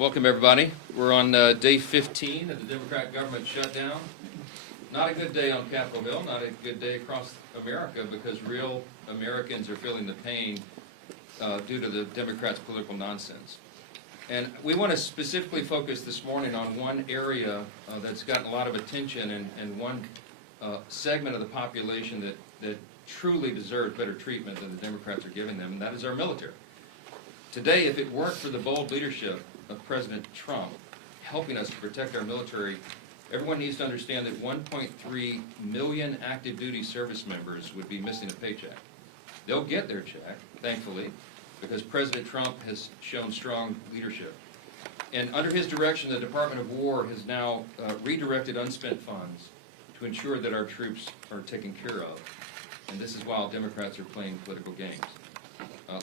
Welcome, everybody. We're on day 15 of the Democrat government shutdown. Not a good day on Capitol Hill, not a good day across America, because real Americans are feeling the pain due to the Democrats' political nonsense. And we want to specifically focus this morning on one area that's gotten a lot of attention and one segment of the population that truly deserves better treatment than the Democrats are giving them, and that is our military. Today, if it weren't for the bold leadership of President Trump helping us to protect our military, everyone needs to understand that 1.3 million active duty service members would be missing a paycheck. They'll get their check, thankfully, because President Trump has shown strong leadership. And under his direction, the Department of War has now redirected unspent funds to ensure that our troops are taken care of. And this is while Democrats are playing political games.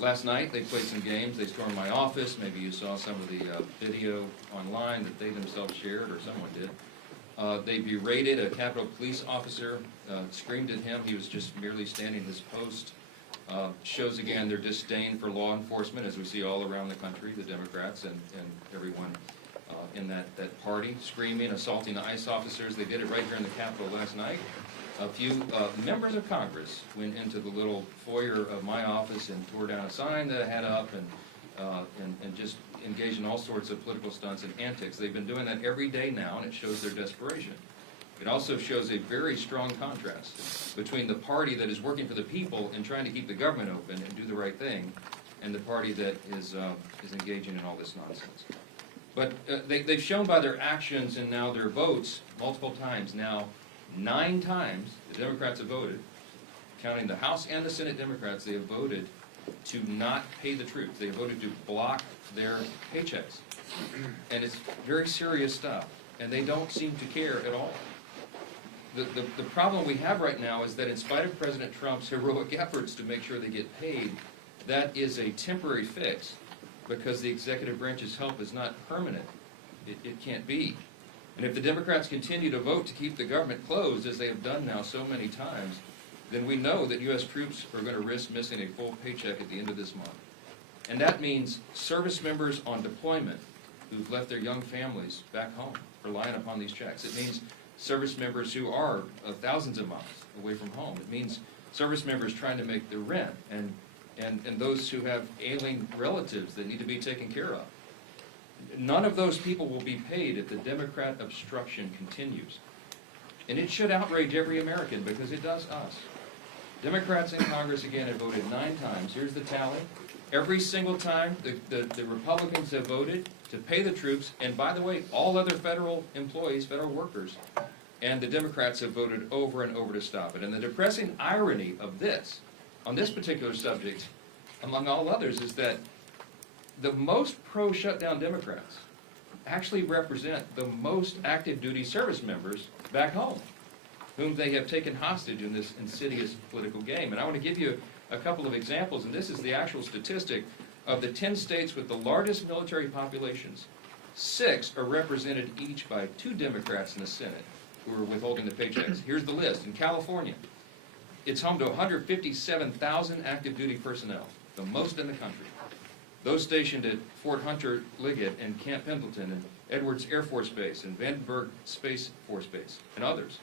Last night, they played some games. They stormed my office. Maybe you saw some of the video online that they themselves shared, or someone did. They berated a Capitol Police officer, screamed at him. He was just merely standing his post. Shows again their disdain for law enforcement, as we see all around the country, the Democrats and everyone in that party, screaming, assaulting the ICE officers. They did it right here in the Capitol last night. A few members of Congress went into the little foyer of my office and tore down a sign that I had up and just engaged in all sorts of political stunts and antics. They've been doing that every day now, and it shows their desperation. It also shows a very strong contrast between the party that is working for the people and trying to keep the government open and do the right thing, and the party that is engaging in all this nonsense. But they've shown by their actions and now their votes multiple times now. 9 times the Democrats have voted, counting the House and the Senate Democrats, they have voted to not pay the troops. They have voted to block their paychecks. And it's very serious stuff, and they don't seem to care at all. The problem we have right now is that in spite of President Trump's heroic efforts to make sure they get paid, that is a temporary fix, because the executive branch's help is not permanent. It can't be. And if the Democrats continue to vote to keep the government closed, as they have done now so many times, then we know that U.S. troops are going to risk missing a full paycheck at the end of this month. And that means service members on deployment who've left their young families back home, relying upon these checks. It means service members who are thousands of miles away from home. It means service members trying to make their rent, and those who have ailing relatives that need to be taken care of. None of those people will be paid if the Democrat obstruction continues. And it should outrage every American, because it does us. Democrats in Congress, again, have voted 9 times. Here's the tally. Every single time the Republicans have voted to pay the troops, and by the way, all other federal employees, federal workers, and the Democrats have voted over and over to stop it. And the depressing irony of this, on this particular subject, among all others, is that the most pro-shutdown Democrats actually represent the most active duty service members back home, whom they have taken hostage in this insidious political game. And I want to give you a couple of examples, and this is the actual statistic of the 10 states with the largest military populations. 6 are represented each by 2 Democrats in the Senate who are withholding the paychecks. Here's the list. In California, it's home to 157,000 active duty personnel, the most in the country. Those stationed at Fort Hunter Liggett and Camp Pendleton and Edwards Air Force Base and Vandenberg Space Force Base and others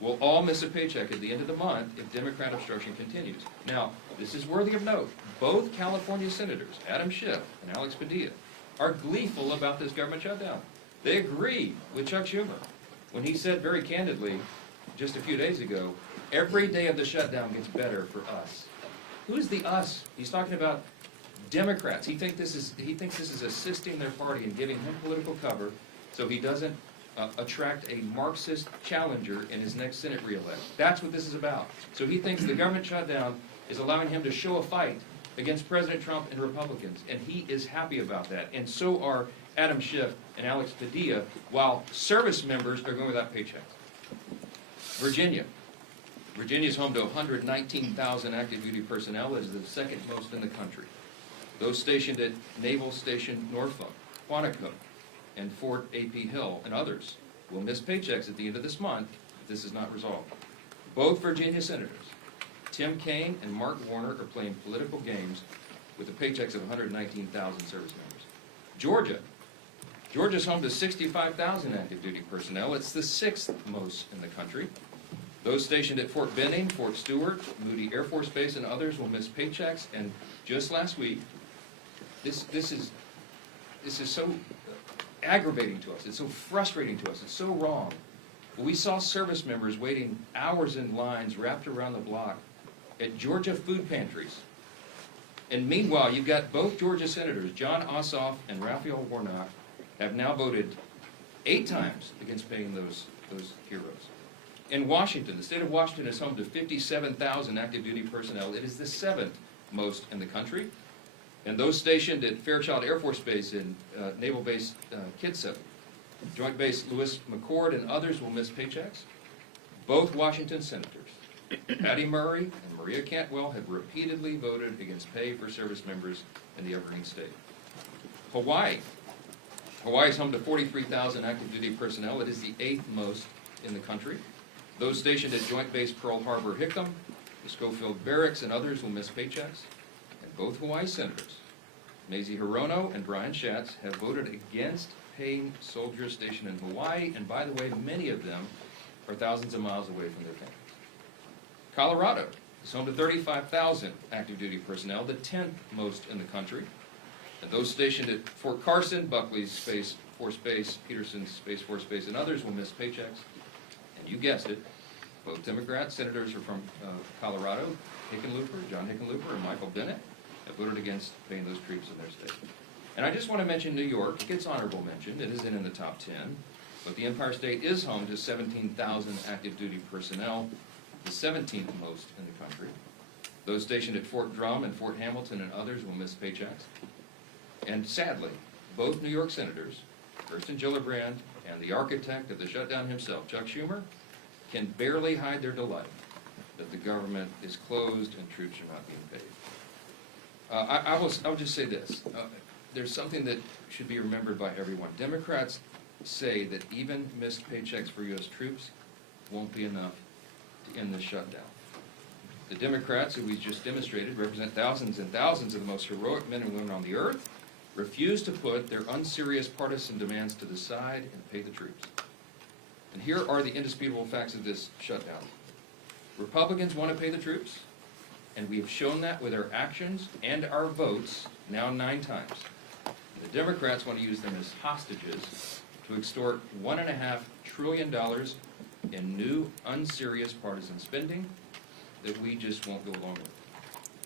will all miss a paycheck at the end of the month if Democrat obstruction continues. Now, this is worthy of note. Both California senators, Adam Schiff and Alex Padilla, are gleeful about this government shutdown. They agree with Chuck Schumer when he said very candidly just a few days ago, every day of the shutdown gets better for us. Who's the us? He's talking about Democrats. He thinks this is assisting their party and giving him political cover so he doesn't attract a Marxist challenger in his next Senate re-elect. That's what this is about. So he thinks the government shutdown is allowing him to show a fight against President Trump and Republicans, and he is happy about that. And so are Adam Schiff and Alex Padilla, while service members are going without paychecks. Virginia. Virginia is home to 119,000 active duty personnel. It is the second most in the country. Those stationed at Naval Station Norfolk, Quantico, and Fort A.P. Hill, and others will miss paychecks at the end of this month if this is not resolved. Both Virginia senators, Tim Kaine and Mark Warner, are playing political games with the paychecks of 119,000 service members. Georgia, Georgia's home to 65,000 active duty personnel. It's the 6th most in the country. Those stationed at Fort Benning, Fort Stewart, Moody Air Force Base, and others will miss paychecks. And just last week, this is so aggravating to us. It's so frustrating to us. It's so wrong. We saw service members waiting hours in lines wrapped around the block at Georgia food pantries. And meanwhile, you've got both Georgia senators, John Ossoff and Raphael Warnock, have now voted 8 times against paying those heroes. In Washington, the state of Washington is home to 57,000 active duty personnel. It is the 7th most in the country. And those stationed at Fairchild Air Force Base and Naval Base Kitsap, Joint Base Lewis McChord, and others will miss paychecks. Both Washington senators, Patty Murray and Maria Cantwell, have repeatedly voted against pay for service members in the Evergreen State. Hawaii. Hawaii is home to 43,000 active duty personnel. It is the 8th most in the country. Those stationed at Joint Base Pearl Harbor Hickam, the Schofield Barracks, and others will miss paychecks. And both Hawaii senators, Mazie Hirono and Brian Schatz, have voted against paying soldiers stationed in Hawaii, and by the way, many of them are thousands of miles away from their families. Colorado is home to 35,000 active duty personnel, the 10th most in the country. And those stationed at Fort Carson, Buckley's Space Force Base, Peterson's Space Force Base, and others will miss paychecks. And you guessed it, both Democrats, senators are from Colorado, John Hickenlooper, and Michael Bennett, have voted against paying those troops in their state. And I just want to mention New York. It gets honorable mention. It isn't in the top 10. But the Empire State is home to 17,000 active duty personnel, the 17th most in the country. Those stationed at Fort Drum and Fort Hamilton and others will miss paychecks. And sadly, both New York senators, Kirsten Gillibrand and the architect of the shutdown himself, Chuck Schumer, can barely hide their delight that the government is closed and troops are not being paid. I will just say this. There's something that should be remembered by everyone. Democrats say that even missed paychecks for U.S. troops won't be enough to end the shutdown. The Democrats, who we just demonstrated, represent thousands and thousands of the most heroic men and women on the earth, refuse to put their unserious partisan demands to the side and pay the troops. And here are the indisputable facts of this shutdown. Republicans want to pay the troops, and we have shown that with our actions and our votes now 9 times. The Democrats want to use them as hostages to extort $1.5 trillion in new, unserious partisan spending that we just won't go along with.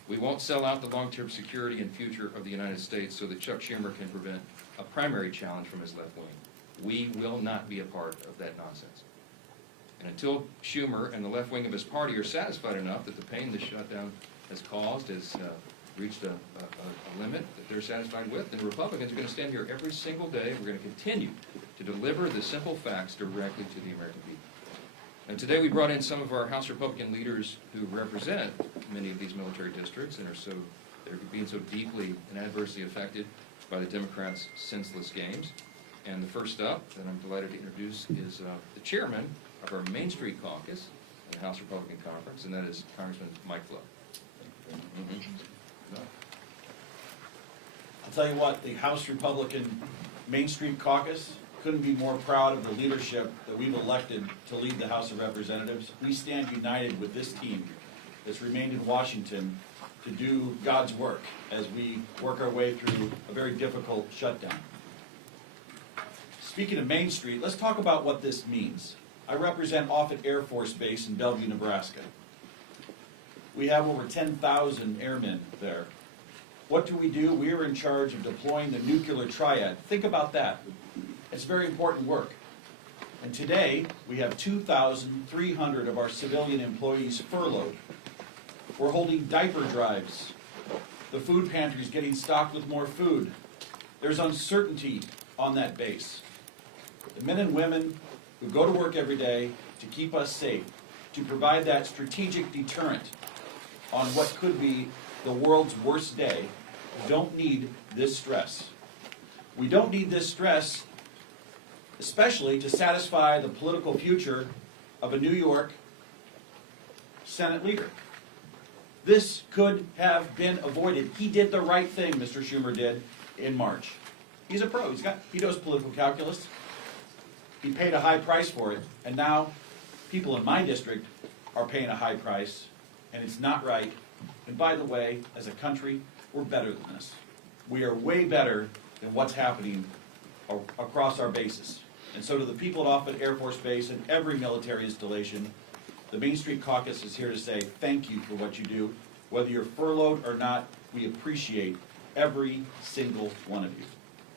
We won't sell out the long-term security and future of the United States so that Chuck Schumer can prevent a primary challenge from his left wing. We will not be a part of that nonsense. And until Schumer and the left wing of his party are satisfied enough that the pain the shutdown has caused has reached a limit that they're satisfied with, then Republicans are going to stand here every single day, and we're going to continue to deliver the simple facts directly to the American people. And today we brought in some of our House Republican leaders who represent many of these military districts and they're being so deeply and adversely affected by the Democrats' senseless games. And the first up that I'm delighted to introduce is the chairman of our Main Street Caucus in the House Republican Conference, and that is Congressman Mike Flood. I'll tell you what, the House Republican Main Street Caucus couldn't be more proud of the leadership that we've elected to lead the House of Representatives. We stand united with this team that's remained in Washington to do God's work as we work our way through a very difficult shutdown. Speaking of Main Street, let's talk about what this means. I represent Offutt Air Force Base in Bellevue, Nebraska. We have over 10,000 airmen there. What do? We are in charge of deploying the nuclear triad. Think about that. It's very important work. And today, we have 2,300 of our civilian employees furloughed. We're holding diaper drives. The food pantry is getting stocked with more food. There's uncertainty on that base. The men and women who go to work every day to keep us safe, to provide that strategic deterrent on what could be the world's worst day, don't need this stress. We don't need this stress, especially to satisfy the political future of a New York Senate leader. This could have been avoided. He did the right thing, Mr. Schumer did, in March. He's a pro. He knows political calculus. He paid a high price for it, and now people in my district are paying a high price, and it's not right. And by the way, as a country, we're better than this. We are way better than what's happening across our bases. And so to the people at Offutt Air Force Base and every military installation, the Main Street Caucus is here to say thank you for what you do. Whether you're furloughed or not, we appreciate every single one of you.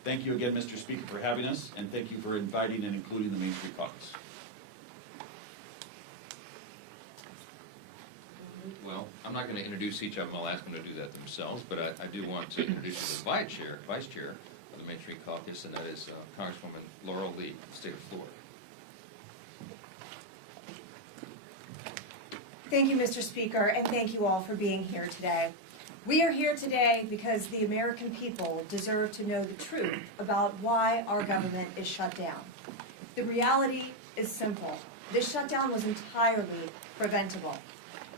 Thank you again, Mr. Speaker, for having us, and thank you for inviting and including the Main Street Caucus. Well, I'm not going to introduce each of them. I'll ask them to do that themselves, but I do want to introduce you to the vice chair of the Main Street Caucus, and that is Congresswoman Laurel Lee, State of Florida. Thank you, Mr. Speaker, and thank you all for being here today. We are here today because the American people deserve to know the truth about why our government is shut down. The reality is simple. This shutdown was entirely preventable.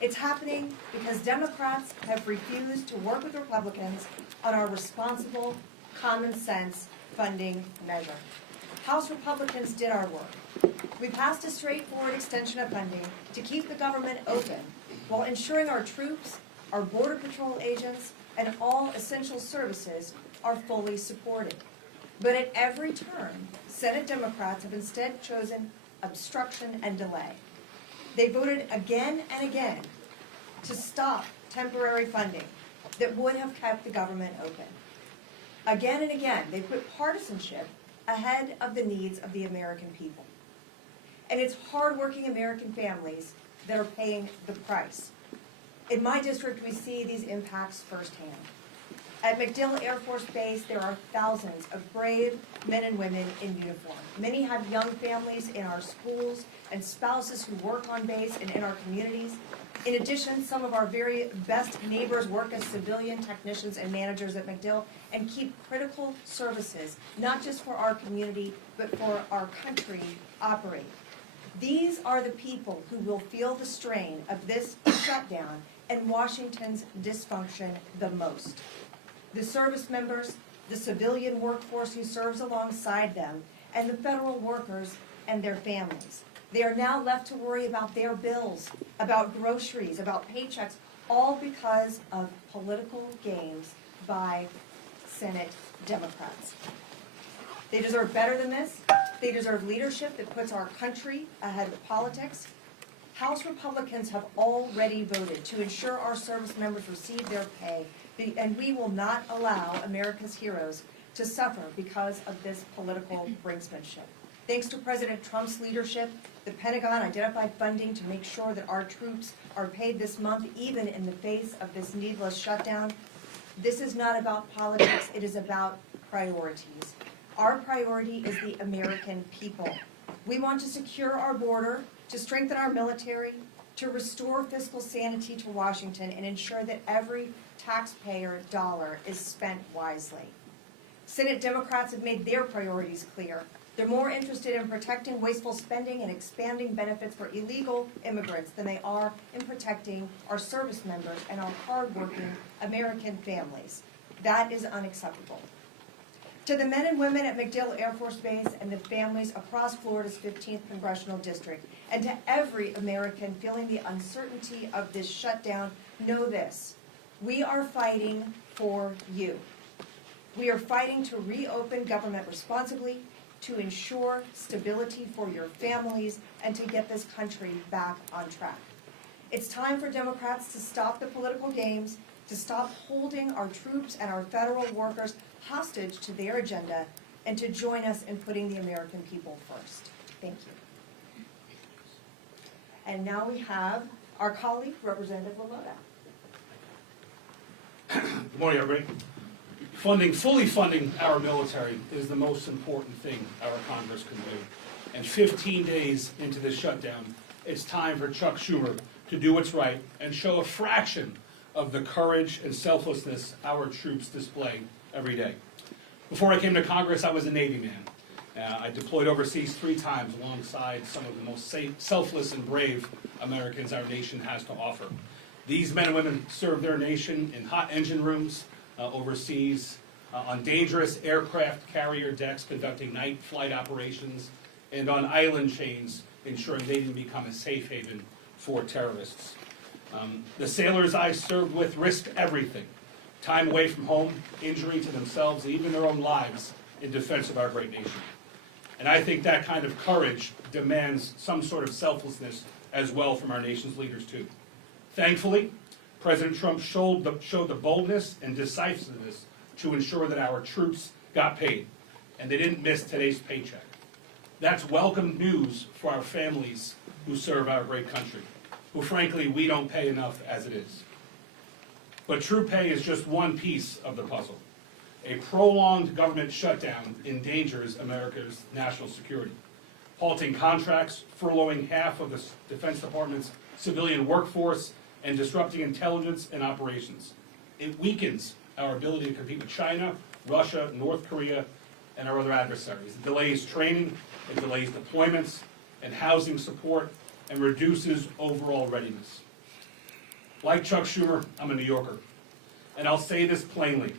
It's happening because Democrats have refused to work with Republicans on our responsible, common sense funding measure. House Republicans did our work. We passed a straightforward extension of funding to keep the government open while ensuring our troops, our Border Patrol agents, and all essential services are fully supported. But at every turn, Senate Democrats have instead chosen obstruction and delay. They voted again and again to stop temporary funding that would have kept the government open. Again and again, they put partisanship ahead of the needs of the American people. And it's hardworking American families that are paying the price. In my district, we see these impacts firsthand. At MacDill Air Force Base, there are thousands of brave men and women in uniform. Many have young families in our schools and spouses who work on base and in our communities. In addition, some of our very best neighbors work as civilian technicians and managers at MacDill and keep critical services, not just for our community, but for our country, operate. These are the people who will feel the strain of this shutdown and Washington's dysfunction the most. The service members, the civilian workforce who serves alongside them, and the federal workers and their families. They are now left to worry about their bills, about groceries, about paychecks, all because of political games by Senate Democrats. They deserve better than this. They deserve leadership that puts our country ahead of politics. House Republicans have already voted to ensure our service members receive their pay, and we will not allow America's heroes to suffer because of this political brinksmanship. Thanks to President Trump's leadership, the Pentagon identified funding to make sure that our troops are paid this month, even in the face of this needless shutdown. This is not about politics, it is about priorities. Our priority is the American people. We want to secure our border, to strengthen our military, to restore fiscal sanity to Washington, and ensure that every taxpayer dollar is spent wisely. Senate Democrats have made their priorities clear. They're more interested in protecting wasteful spending and expanding benefits for illegal immigrants than they are in protecting our service members and our hardworking American families. That is unacceptable. To the men and women at MacDill Air Force Base and the families across Florida's 15th Congressional District, and to every American feeling the uncertainty of this shutdown, know this: we are fighting for you. We are fighting to reopen government responsibly, to ensure stability for your families, and to get this country back on track. It's time for Democrats to stop the political games, to stop holding our troops and our federal workers hostage to their agenda, and to join us in putting the American people first. Thank you. And now we have our colleague, Representative Lalota. Good morning, everybody. Fully funding our military is the most important thing our Congress can do. And 15 days into this shutdown, it's time for Chuck Schumer to do what's right and show a fraction of the courage and selflessness our troops display every day. Before I came to Congress, I was a Navy man. I deployed overseas 3 times alongside some of the most selfless and brave Americans our nation has to offer. These men and women serve their nation in hot engine rooms overseas, on dangerous aircraft carrier decks conducting night flight operations, and on island chains ensuring they didn't become a safe haven for terrorists. The sailors I served with risked everything, time away from home, injury to themselves, and even their own lives in defense of our great nation. And I think that kind of courage demands some sort of selflessness as well from our nation's leaders too. Thankfully, President Trump showed the boldness and decisiveness to ensure that our troops got paid, and they didn't miss today's paycheck. That's welcome news for our families who serve our great country, who frankly we don't pay enough as it is. But true pay is just one piece of the puzzle. A prolonged government shutdown endangers America's national security, halting contracts, furloughing half of the Defense Department's civilian workforce, and disrupting intelligence and operations. It weakens our ability to compete with China, Russia, North Korea, and our other adversaries. It delays training, it delays deployments and housing support, and reduces overall readiness. Like Chuck Schumer, I'm a New Yorker, and I'll say this plainly.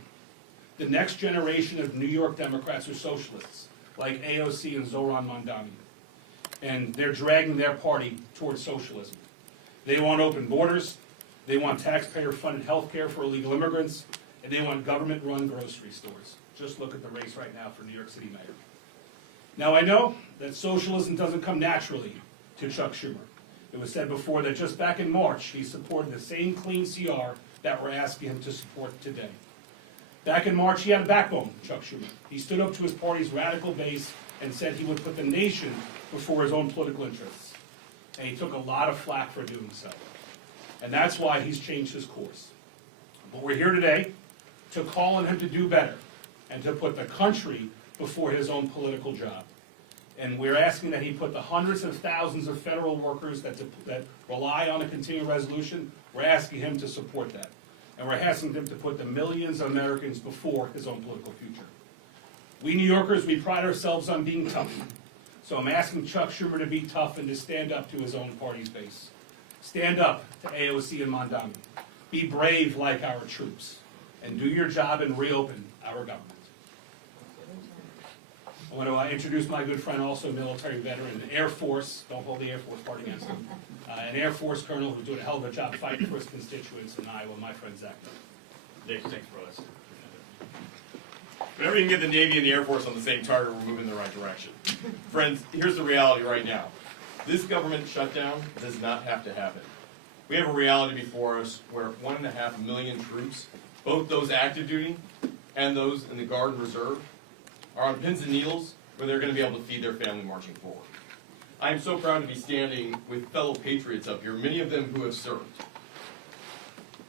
The next generation of New York Democrats are socialists, like AOC and Zoran Mondani, and they're dragging their party towards socialism. They want open borders, they want taxpayer-funded health care for illegal immigrants, and they want government-run grocery stores. Just look at the race right now for New York City mayor. Now I know that socialism doesn't come naturally to Chuck Schumer. It was said before that just back in March, he supported the same clean CR that we're asking him to support today. Back in March, he had a backbone, Chuck Schumer. He stood up to his party's radical base and said he would put the nation before his own political interests. And he took a lot of flack for doing so. And that's why he's changed his course. But we're here today to call on him to do better and to put the country before his own political job. And we're asking that he put the hundreds of thousands of federal workers that rely on a continuing resolution, we're asking him to support that. And we're asking him to put the millions of Americans before his own political future. We New Yorkers, we pride ourselves on being tough. So I'm asking Chuck Schumer to be tough and to stand up to his own party's base. Stand up to AOC and Mondani. Be brave like our troops. And do your job and reopen our government. I want to introduce my good friend, also a military veteran, an Air Force, don't hold the Air Force part against him, an Air Force colonel who's doing a hell of a job fighting for his constituents in Iowa, my friend Zach. Thanks, brothers. Whenever you can get the Navy and the Air Force on the same target, we're moving in the right direction. Friends, here's the reality right now. This government shutdown does not have to happen. We have a reality before us where 1.5 million troops, both those active duty and those in the Guard and Reserve, are on pins and needles where they're going to be able to feed their family marching forward. I am so proud to be standing with fellow patriots up here, many of them who have served.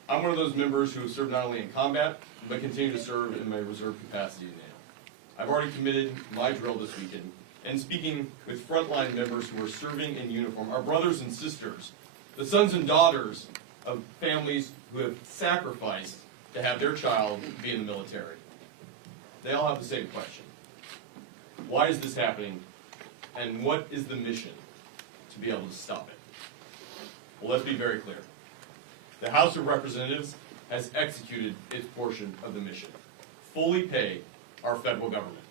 I'm one of those members who have served not only in combat, but continue to serve in my reserve capacity now. I've already committed my drill this weekend, and speaking with frontline members who are serving in uniform, our brothers and sisters, the sons and daughters of families who have sacrificed to have their child be in the military. They all have the same question. Why is this happening, and what is the mission to be able to stop it? Well, let's be very clear. The House of Representatives has executed its portion of the mission. Fully pay our federal government.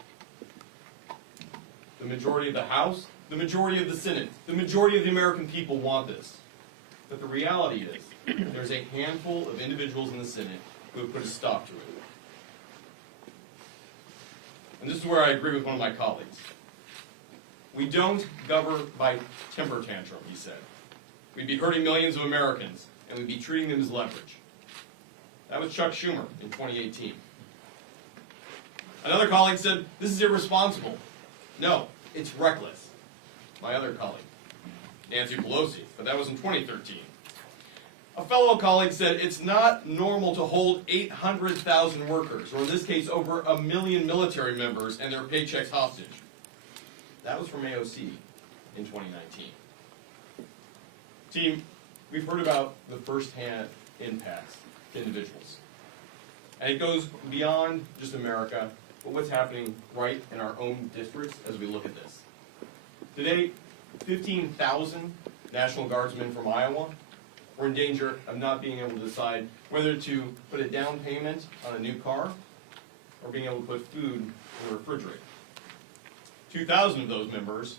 The majority of the House, the majority of the Senate, the majority of the American people want this. But the reality is, there's a handful of individuals in the Senate who have put a stop to it. And this is where I agree with one of my colleagues. We don't govern by temper tantrum, he said. We'd be hurting millions of Americans, and we'd be treating them as leverage. That was Chuck Schumer in 2018. Another colleague said, this is irresponsible. No, it's reckless. My other colleague, Nancy Pelosi, but that was in 2013. A fellow colleague said, it's not normal to hold 800,000 workers, or in this case, over 1 million military members and their paychecks hostage. That was from AOC in 2019. Team, we've heard about the first-hand impacts to individuals. And it goes beyond just America, but what's happening right in our own districts as we look at this. Today, 15,000 National Guardsmen from Iowa were in danger of not being able to decide whether to put a down payment on a new car or being able to put food in the refrigerator. 2,000 of those members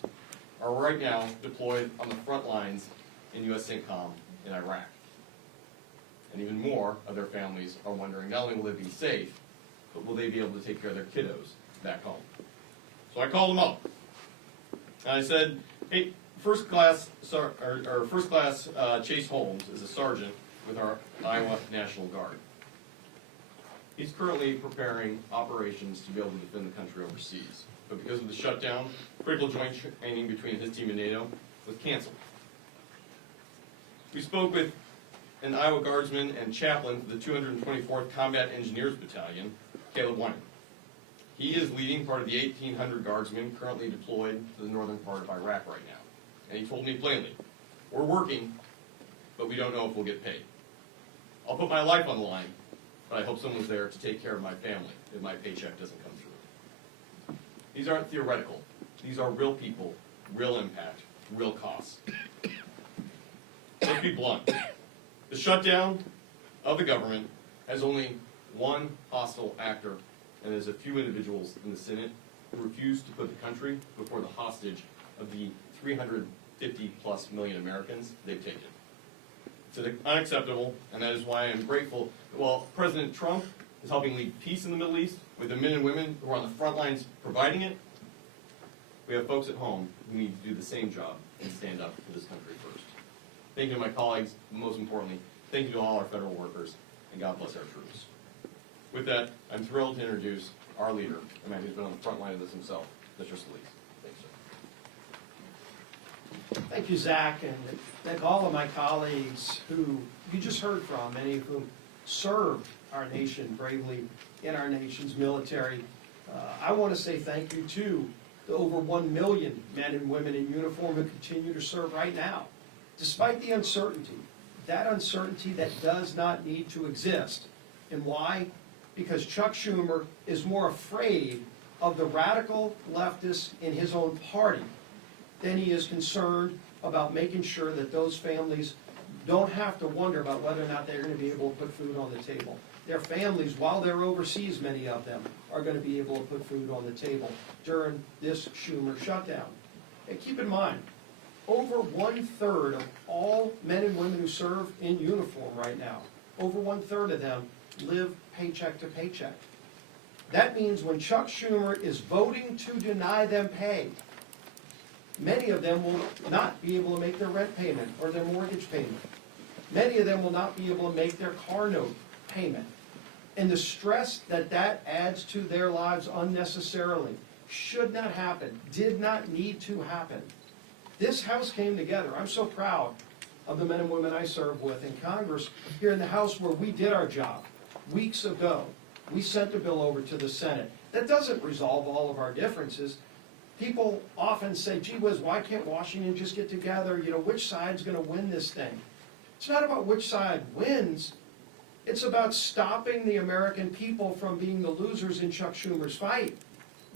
are right now deployed on the front lines in U.S. CENTCOM in Iraq. And even more of their families are wondering not only will they be safe, but will they be able to take care of their kiddos back home. So I called them up. And I said, hey, First Class Chase Holmes is a sergeant with our Iowa National Guard. He's currently preparing operations to be able to defend the country overseas. But because of the shutdown, critical joint training between his team and NATO was canceled. We spoke with an Iowa Guardsman and chaplain for the 224th Combat Engineers Battalion, Caleb Whining. He is leading part of the 1,800 Guardsmen currently deployed to the northern part of Iraq right now. And he told me plainly, we're working, but we don't know if we'll get paid. I'll put my life on the line, but I hope someone's there to take care of my family if my paycheck doesn't come through. These aren't theoretical. These are real people, real impact, real costs. Let's be blunt. The shutdown of the government has only one hostile actor, and there's a few individuals in the Senate who refuse to put the country before the hostage of the 350+ million Americans they've taken. It's unacceptable, and that is why I am grateful that while President Trump is helping lead peace in the Middle East with the men and women who are on the front lines providing it, we have folks at home who need to do the same job and stand up for this country first. Thank you to my colleagues, but most importantly, thank you to all our federal workers, and God bless our troops. With that, I'm thrilled to introduce our leader, a man who's been on the front line of this himself, Mr. Solis. Thanks, sir. Thank you, Zach, and thank all of my colleagues who you just heard from, many of whom served our nation bravely in our nation's military. I want to say thank you to the over 1 million men and women in uniform who continue to serve right now. Despite the uncertainty, that uncertainty that does not need to exist. And why? Because Chuck Schumer is more afraid of the radical leftists in his own party than he is concerned about making sure that those families don't have to wonder about whether or not they're going to be able to put food on the table. Their families, while they're overseas, many of them, are going to be able to put food on the table during this Schumer shutdown. And keep in mind, over 1/3 of all men and women who serve in uniform right now, over 1/3 of them live paycheck to paycheck. That means when Chuck Schumer is voting to deny them pay, many of them will not be able to make their rent payment or their mortgage payment. Many of them will not be able to make their car note payment. And the stress that that adds to their lives unnecessarily should not happen, did not need to happen. This House came together. I'm so proud of the men and women I serve with in Congress, here in the House, where we did our job. Weeks ago, we sent a bill over to the Senate. That doesn't resolve all of our differences. People often say, gee whiz, why can't Washington just get together? You know, which side's going to win this thing? It's not about which side wins. It's about stopping the American people from being the losers in Chuck Schumer's fight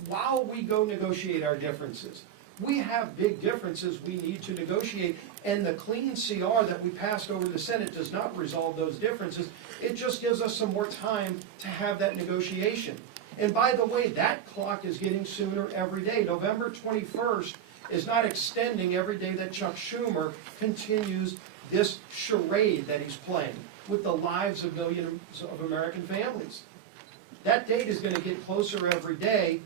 while we go negotiate our differences. We have big differences we need to negotiate, and the clean CR that we passed over the Senate does not resolve those differences. It just gives us some more time to have that negotiation. And by the way, that clock is getting sooner every day. November 21st is not extending every day that Chuck Schumer continues this charade that he's playing with the lives of millions of American families. That date is going to get closer every day,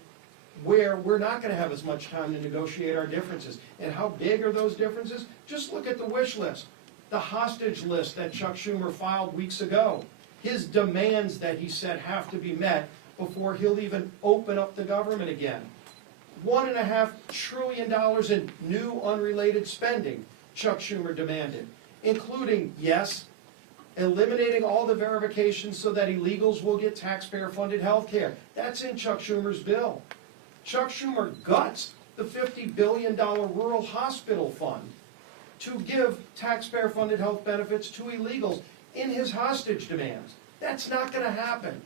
where we're not going to have as much time to negotiate our differences. And how big are those differences? Just look at the wish list, the hostage list that Chuck Schumer filed weeks ago, his demands that he said have to be met before he'll even open up the government again. $1.5 trillion in new unrelated spending Chuck Schumer demanded, including, yes, eliminating all the verifications so that illegals will get taxpayer-funded health care. That's in Chuck Schumer's bill. Chuck Schumer guts the $50 billion rural hospital fund to give taxpayer-funded health benefits to illegals in his hostage demands. That's not going to happen.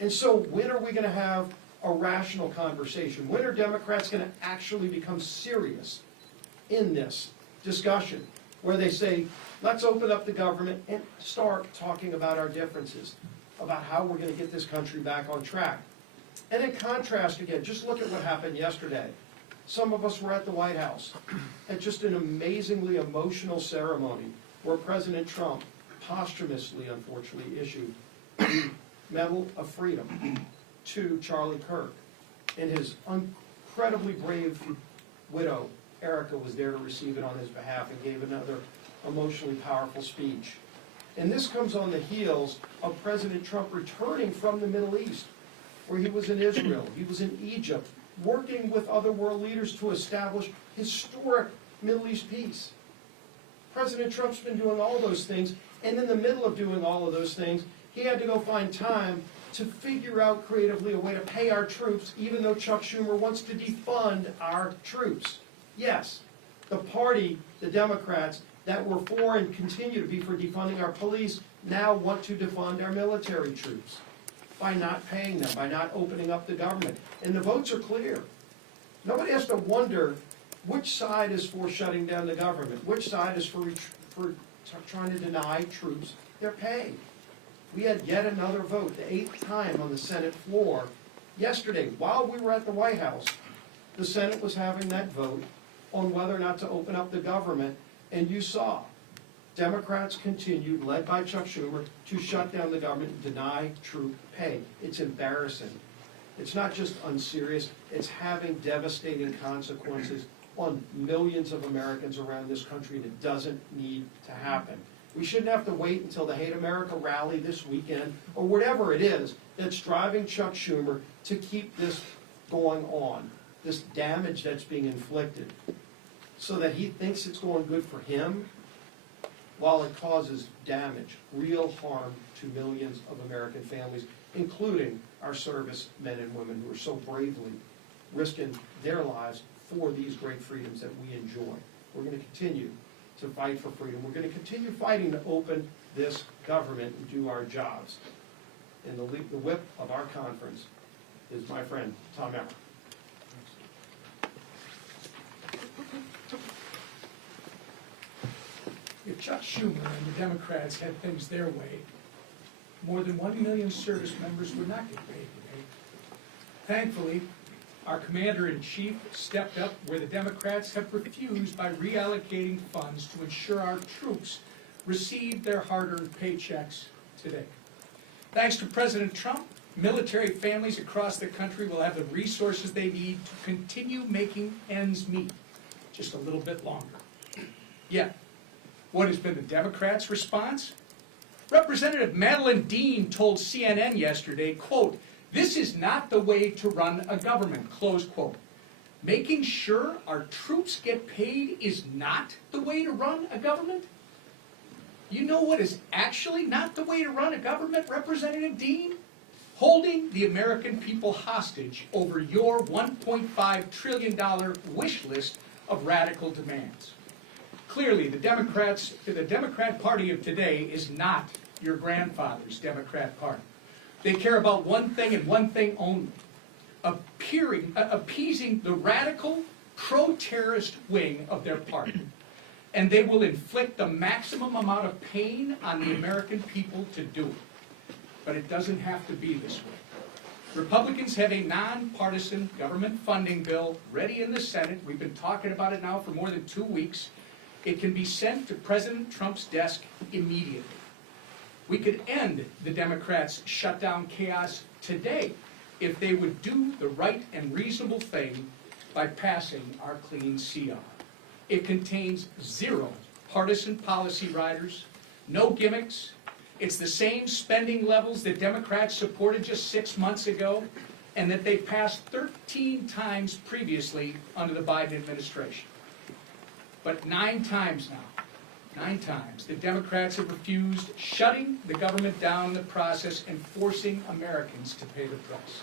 And so when are we going to have a rational conversation? When are Democrats going to actually become serious in this discussion, where they say, let's open up the government and start talking about our differences? about how we're gonna get this country back on track. And in contrast, again, just look at what happened yesterday. Some of us were at the White House at just an amazingly emotional ceremony where President Trump posthumously, unfortunately, issued the Medal of Freedom to Charlie Kirk. And his incredibly brave widow, Erica, was there to receive it on his behalf and gave another emotionally powerful speech. And this comes on the heels of President Trump returning from the Middle East, where he was in Israel, he was in Egypt, working with other world leaders to establish historic Middle East peace. President Trump's been doing all those things, and in the middle of doing all of those things, he had to go find time to figure out creatively a way to pay our troops, even though Chuck Schumer wants to defund our troops. Yes, the party, the Democrats, that were for and continue to be for defunding our police, now want to defund our military troops by not paying them, by not opening up the government. And the votes are clear. Nobody has to wonder which side is for shutting down the government, which side is for trying to deny troops their pay. We had yet another vote, the 8th time on the Senate floor. Yesterday, while we were at the White House, the Senate was having that vote on whether or not to open up the government, and you saw Democrats continued, led by Chuck Schumer, to shut down the government and deny troop pay. It's embarrassing. It's not just unserious, it's having devastating consequences on millions of Americans around this country, and it doesn't need to happen. We shouldn't have to wait until the Hate America rally this weekend, or whatever it is that's driving Chuck Schumer to keep this going on, this damage that's being inflicted, so that he thinks it's going good for him, while it causes damage, real harm to millions of American families, including our service men and women who are so bravely risking their lives for these great freedoms that we enjoy. We're going to continue to fight for freedom. We're going to continue fighting to open this government and do our jobs. And the whip of our conference is my friend, Tom Emmer. If Chuck Schumer and the Democrats had things their way, more than 1 million service members would not get paid today. Thankfully, our commander-in-chief stepped up where the Democrats have refused by reallocating funds to ensure our troops receive their hard-earned paychecks today. Thanks to President Trump, military families across the country will have the resources they need to continue making ends meet just a little bit longer. Yet, what has been the Democrats' response? Representative Madeline Dean told CNN yesterday, quote, "This is not the way to run a government," close quote. Making sure our troops get paid is not the way to run a government? You know what is actually not the way to run a government, Representative Dean? Holding the American people hostage over your $1.5 trillion wish list of radical demands. Clearly, the Democrat Party of today is not your grandfather's Democrat Party. They care about one thing and one thing only, appeasing the radical, pro-terrorist wing of their party. And they will inflict the maximum amount of pain on the American people to do it. But it doesn't have to be this way. Republicans have a nonpartisan government funding bill ready in the Senate. We've been talking about it now for more than 2 weeks. It can be sent to President Trump's desk immediately. We could end the Democrats' shutdown chaos today if they would do the right and reasonable thing by passing our clean CR. It contains 0 partisan policy riders, no gimmicks. It's the same spending levels that Democrats supported just 6 months ago and that they passed 13 times previously under the Biden administration. But 9 times now, 9 times, the Democrats have refused, shutting the government down in the process and forcing Americans to pay the price.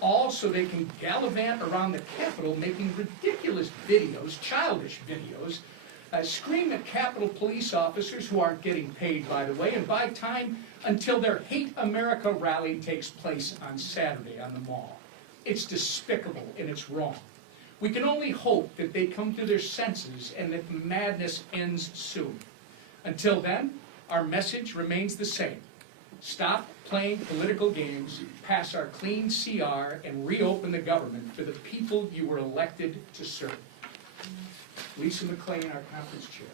All so they can gallivant around the Capitol making ridiculous videos, childish videos, scream at Capitol police officers who aren't getting paid, by the way, and buy time until their Hate America rally takes place on Saturday on the Mall. It's despicable and it's wrong. We can only hope that they come to their senses and that the madness ends soon. Until then, our message remains the same. Stop playing political games, pass our clean CR, and reopen the government for the people you were elected to serve. Lisa McLean, our conference chair.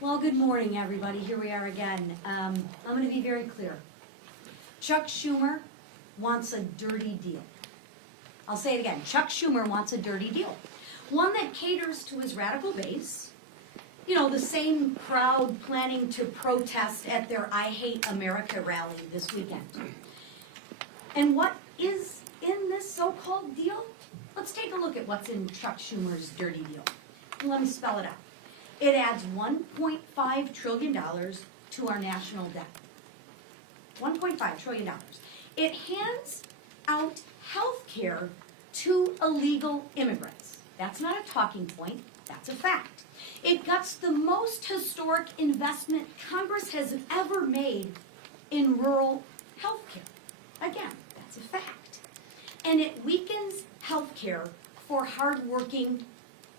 Well, good morning, everybody. Here we are again. I'm going to be very clear. Chuck Schumer wants a dirty deal. I'll say it again. Chuck Schumer wants a dirty deal. One that caters to his radical base. You know, the same crowd planning to protest at their I Hate America rally this weekend. And what is in this so-called deal? Let's take a look at what's in Chuck Schumer's dirty deal. Let me spell it out. It adds $1.5 trillion to our national debt. $1.5 trillion. It hands out health care to illegal immigrants. That's not a talking point, that's a fact. It guts the most historic investment Congress has ever made in rural health care. Again, that's a fact. And it weakens health care for hardworking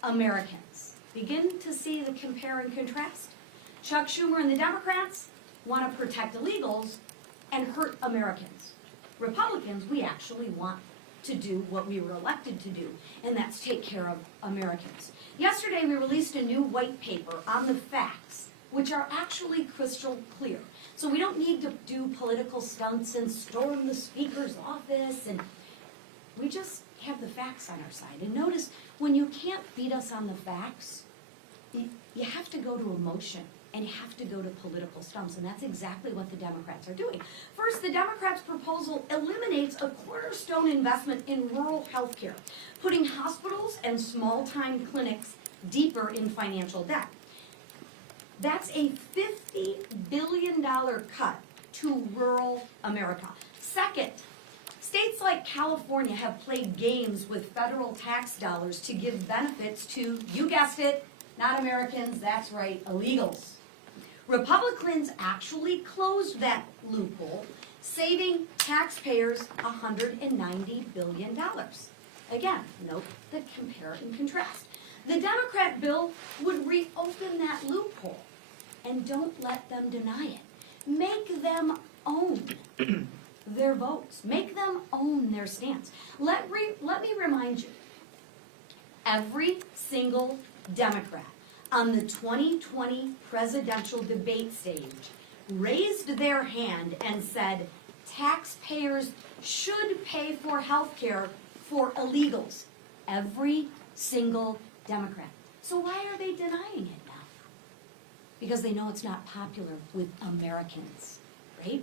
Americans. Begin to see the compare and contrast? Chuck Schumer and the Democrats want to protect illegals and hurt Americans. Republicans, we actually want to do what we were elected to do, and that's take care of Americans. Yesterday, we released a new white paper on the facts, which are actually crystal clear. So we don't need to do political stunts and storm the speaker's office, and we just have the facts on our side. And notice, when you can't beat us on the facts, you have to go to emotion, and you have to go to political stumps, and that's exactly what the Democrats are doing. First, the Democrats' proposal eliminates a cornerstone investment in rural health care, putting hospitals and small-time clinics deeper in financial debt. That's a $50 billion cut to rural America. Second, states like California have played games with federal tax dollars to give benefits to, you guessed it, not Americans, that's right, illegals. Republicans actually closed that loophole, saving taxpayers $190 billion. Again, note the compare and contrast. The Democrat bill would reopen that loophole, and don't let them deny it. Make them own their votes. Make them own their stance. Let me remind you, every single Democrat on the 2020 presidential debate stage raised their hand and said, taxpayers should pay for health care for illegals. Every single Democrat. So why are they denying it now? Because they know it's not popular with Americans, right?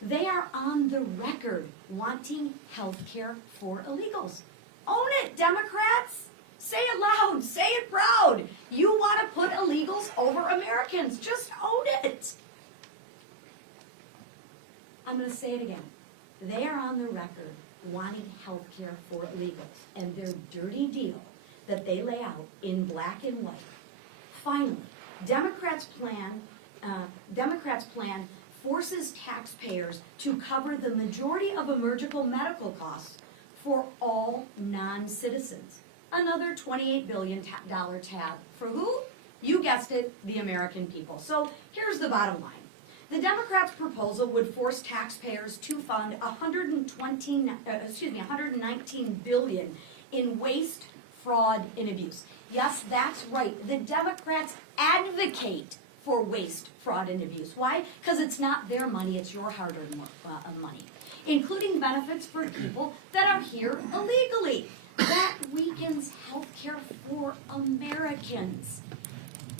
They are on the record wanting health care for illegals. Own it, Democrats! Say it loud, say it proud. You want to put illegals over Americans. Just own it. I'm going to say it again. They are on the record wanting health care for illegals. And their dirty deal that they lay out in black and white. Finally, Democrats' plan forces taxpayers to cover the majority of emergency medical costs for all non-citizens. Another $28 billion tab for who? You guessed it, the American people. So here's the bottom line. The Democrats' proposal would force taxpayers to fund $119 billion in waste, fraud, and abuse. Yes, that's right. The Democrats advocate for waste, fraud, and abuse. Why? Because it's not their money, it's your hard-earned money, including benefits for people that are here illegally. That weakens health care for Americans.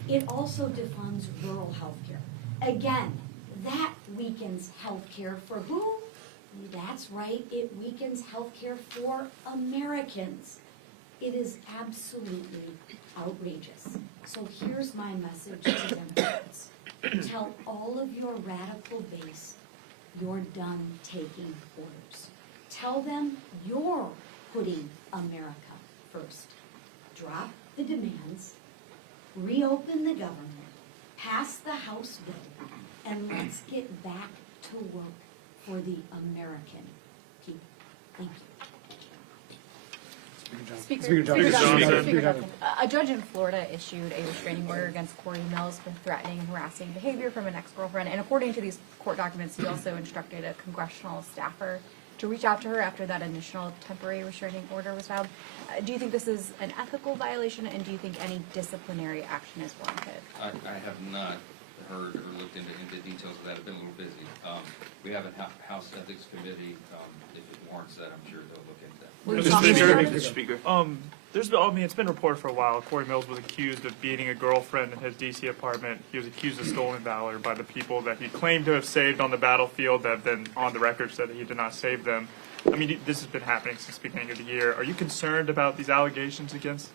It also defunds rural health care. Again, that weakens health care for who? That's right, it weakens health care for Americans. It is absolutely outrageous. So here's my message to Democrats. Tell all of your radical base you're done taking orders. Tell them you're putting America first. Drop the demands, reopen the government, pass the House bill, and let's get back to work for the American people. Thank you. Speaker Johnson. Johnson. Speaker Johnson. A judge in Florida issued a restraining order against Corey Mills for threatening, harassing behavior from an ex-girlfriend. And according to these court documents, he also instructed a congressional staffer to reach out to her after that initial temporary restraining order was filed. Do you think this is an ethical violation, and do you think any disciplinary action is warranted? I have not heard or looked into details of that. I've been a little busy. We have a House Ethics Committee. If it warrants that, I'm sure they'll look into that. Were you Mr. talking Speaker. about it? Mr. Speaker. There's been, I mean, it's been reported for a while. Corey Mills was accused of beating a girlfriend in his D.C. apartment. He was accused of stolen valor by the people that he claimed to have saved on the battlefield that have been on the record said that he did not save them. I mean, this has been happening since the beginning of the year. Are you concerned about these allegations against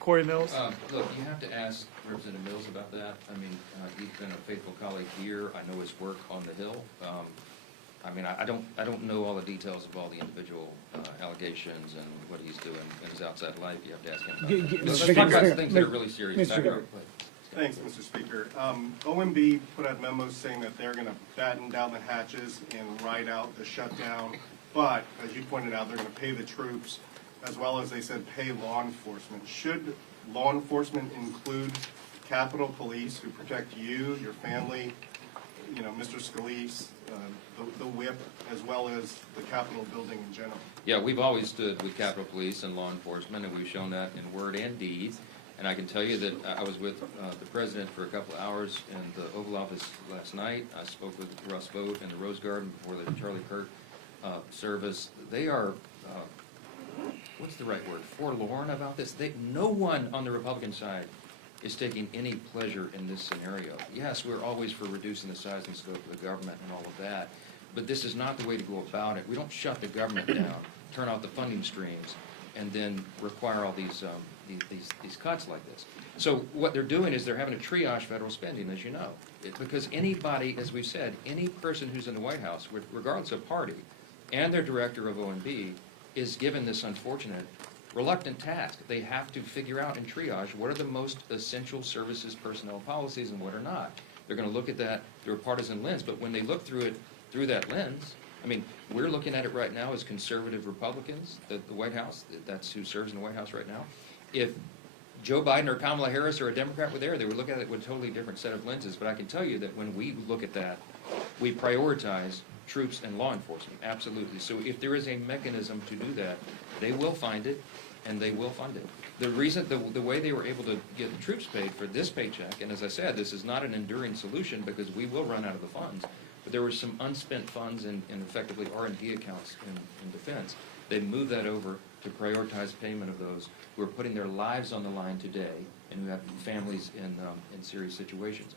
Corey Mills? Look, you have to ask Representative Mills about that. I mean, he's been a faithful colleague here. I know his work on the Hill. I mean, I don't know all the details of all the individual allegations and what he's doing in his outside life. You have to ask him about that. Let's talk about things that are really serious. Mr. Speaker. Thanks, Mr. Speaker. OMB put out memos saying that they're going to batten down the hatches and ride out the shutdown, but, as you pointed out, they're going to pay the troops, as well as they said pay law enforcement. Should law enforcement include Capitol Police, who protect you, your family, you know, Mr. Scalise, the whip, as well as the Capitol building in general? Yeah, we've always stood with Capitol Police and law enforcement, and we've shown that in word and deed. And I can tell you that I was with the president for a couple of hours in the Oval Office last night. I spoke with Russ Vought in the Rose Garden before the Charlie Kirk service. They are, what's the right word, forlorn about this. No one on the Republican side is taking any pleasure in this scenario. Yes, we're always for reducing the size and scope of the government and all of that, but this is not the way to go about it. We don't shut the government down, turn off the funding streams, and then require all these cuts like this. So what they're doing is they're having to triage federal spending, as you know. Because anybody, as we've said, any person who's in the White House, regardless of party, and their director of OMB, is given this unfortunate, reluctant task. They have to figure out and triage what are the most essential services personnel policies and what are not. They're going to look at that through a partisan lens, but when they look through it through that lens, I mean, we're looking at it right now as conservative Republicans, the White House, that's who serves in the White House right now. If Joe Biden or Kamala Harris or a Democrat were there, they would look at it with a totally different set of lenses. But I can tell you that when we look at that, we prioritize troops and law enforcement, absolutely. So if there is a mechanism to do that, they will find it, and they will fund it. The reason, the way they were able to get the troops paid for this paycheck, and as I said, this is not an enduring solution because we will run out of the funds, but there were some unspent funds in effectively R&D accounts in defense. They moved that over to prioritize payment of those who are putting their lives on the line today and who have families in serious situations.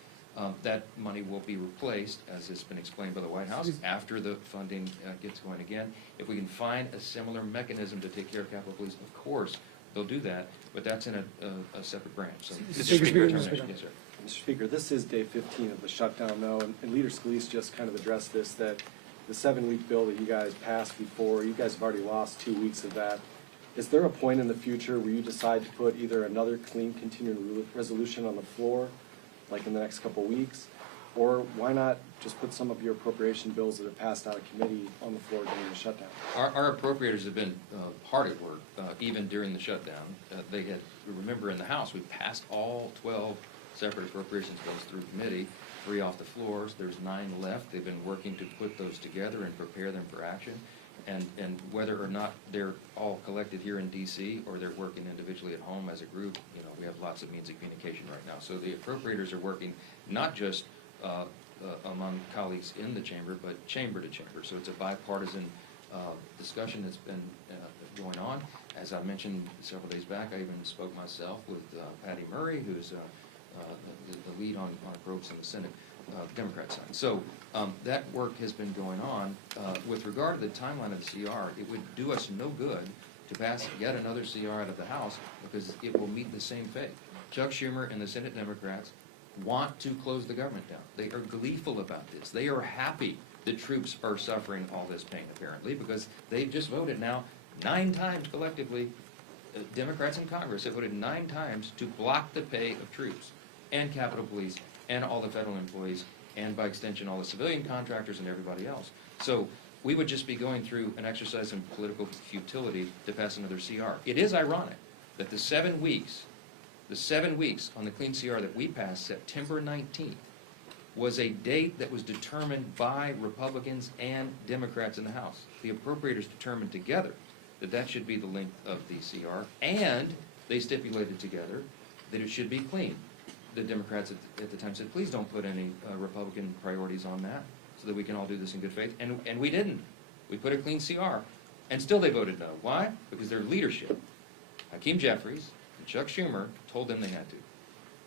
That money will be replaced, as has been explained by the White House, after the funding gets going again. If we can find a similar mechanism to take care of Capitol Police, of course, they'll do that, but that's in a separate branch. So, Mr. Speaker. Yes, sir. Mr. Speaker, this is day 15 of the shutdown now, and Leader Scalise just kind of addressed this, that the 7-week bill that you guys passed before, you guys have already lost 2 weeks of that. Is there a point in the future where you decide to put either another clean continuing resolution on the floor, like in the next couple of weeks, or why not just put some of your appropriation bills that have passed out of committee on the floor during the shutdown? Our appropriators have been hard at work, even during the shutdown. They had, remember in the House, we passed all 12 separate appropriations bills through committee, 3 off the floors. There's 9 left. They've been working to put those together and prepare them for action. And whether or not they're all collected here in D.C. or they're working individually at home as a group, you know, we have lots of means of communication right now. So the appropriators are working not just among colleagues in the chamber, but chamber to chamber. So it's a bipartisan discussion that's been going on. As I mentioned several days back, I even spoke myself with Patty Murray, who's the lead on approach in the Senate, Democrat side. So that work has been going on. With regard to the timeline of the CR, it would do us no good to pass yet another CR out of the House because it will meet the same fate. Chuck Schumer and the Senate Democrats want to close the government down. They are gleeful about this. They are happy the troops are suffering all this pain, apparently, because they've just voted now 9 times collectively. Democrats in Congress have voted 9 times to block the pay of troops and Capitol Police and all the federal employees and by extension all the civilian contractors and everybody else. So we would just be going through an exercise in political futility to pass another CR. It is ironic that the 7 weeks on the clean CR that we passed, September 19th, was a date that was determined by Republicans and Democrats in the House. The appropriators determined together that that should be the length of the CR, and they stipulated together that it should be clean. The Democrats at the time said, please don't put any Republican priorities on that so that we can all do this in good faith. And we didn't. We put a clean CR, and still they voted no. Why? Because their leadership, Hakeem Jeffries and Chuck Schumer, told them they had to.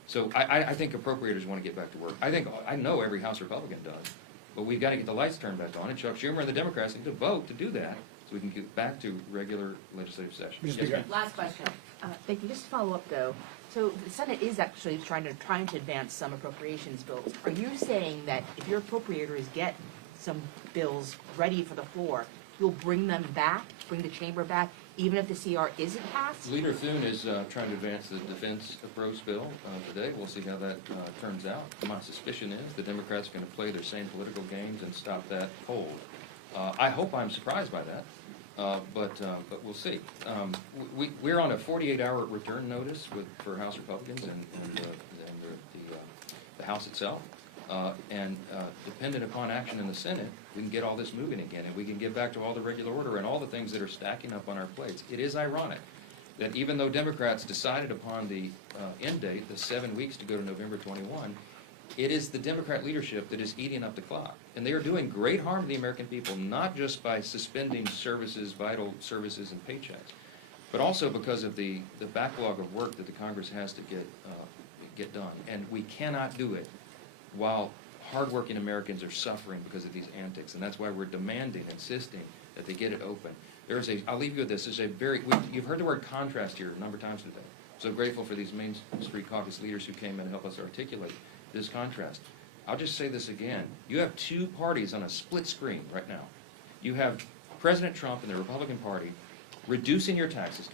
So I think appropriators want to get back to work. I know every House Republican does, but we've got to get the lights turned back on, and Chuck Schumer and the Democrats need to vote to do that so we can get back to regular legislative session. Yes, ma'am. Last question. Thank you. Just to follow up, though. So the Senate is actually trying to advance some appropriations bills. Are you saying that if your appropriators get some bills ready for the floor, you'll bring them back, bring the chamber back, even if the CR isn't passed? Leader Thune is trying to advance the defense approach bill today. We'll see how that turns out. My suspicion is the Democrats are going to play their same political games and stop that cold. I hope I'm surprised by that, but we'll see. We're on a 48-hour return notice for House Republicans and the House itself. And dependent upon action in the Senate, we can get all this moving again, and we can get back to all the regular order and all the things that are stacking up on our plates. It is ironic that even though Democrats decided upon the end date, the 7 weeks to go to November 21, it is the Democrat leadership that is eating up the clock. And they are doing great harm to the American people, not just by suspending services, vital services and paychecks, but also because of the backlog of work that the Congress has to get done. And we cannot do it while hardworking Americans are suffering because of these antics, and that's why we're demanding, insisting that they get it open. I'll leave you with this. You've heard the word contrast here a number of times today. So grateful for these Main Street Caucus leaders who came in and helped us articulate this contrast. I'll just say this again. You have two parties on a split screen right now. You have President Trump and the Republican Party reducing your taxes,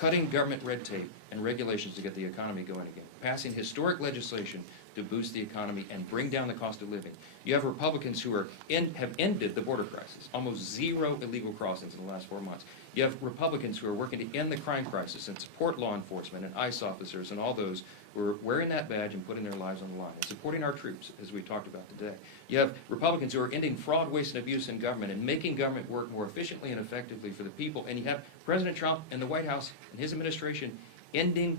cutting government red tape and regulations to get the economy going again, passing historic legislation to boost the economy and bring down the cost of living. You have Republicans who have ended the border crisis, almost zero illegal crossings in the last 4 months. You have Republicans who are working to end the crime crisis and support law enforcement and ICE officers and all those who are wearing that badge and putting their lives on the line and supporting our troops, as we talked about today. You have Republicans who are ending fraud, waste, and abuse in government and making government work more efficiently and effectively for the people. And you have President Trump and the White House and his administration ending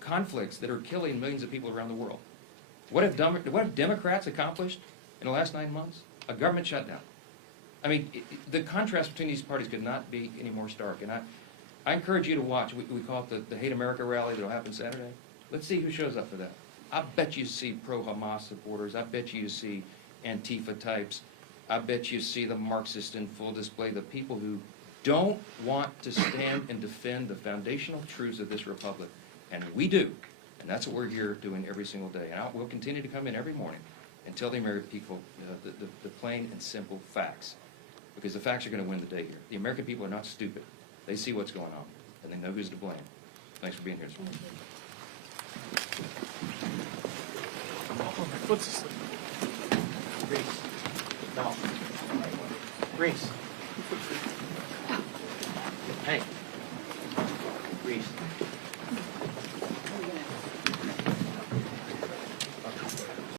conflicts that are killing millions of people around the world. What have Democrats accomplished in the last 9 months? A government shutdown. I mean, the contrast between these parties could not be any more stark. And I encourage you to watch. We call it the Hate America rally that will happen Saturday. Let's see who shows up for that. I bet you see pro-Hamas supporters. I bet you see Antifa types. I bet you see the Marxists in full display, the people who don't want to stand and defend the foundational truths of this republic. And we do. And that's what we're here doing every single day. And we'll continue to come in every morning and tell the American people the plain and simple facts. Because the facts are going to win the day here. The American people are not stupid. They see what's going on, and they know who's to blame. Thanks for being here this morning. What's this? Reese. No. Reese. Hey. Reese.